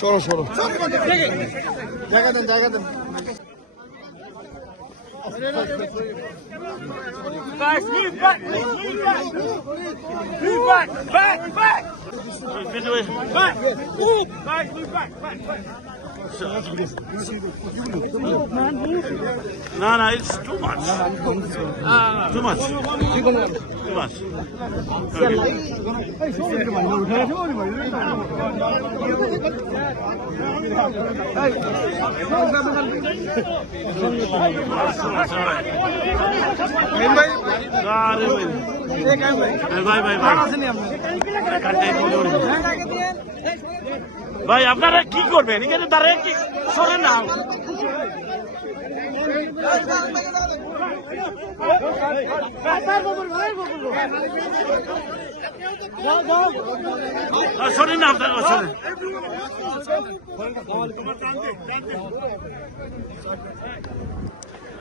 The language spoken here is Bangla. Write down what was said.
সরো সরো। জায়গা দেন জায়গা দেন। guys. Move back, please. Move back. Move back. Back, back. Back. back, back, move back. Back, back. No, no, it's too much. Uh, too much. Too much. Okay. Hey, ভাই ভাই ভাই আপনারা কি করবেন? এখানে দাঁড়ায় কি সরে না। সরেন না আপনারা সরেন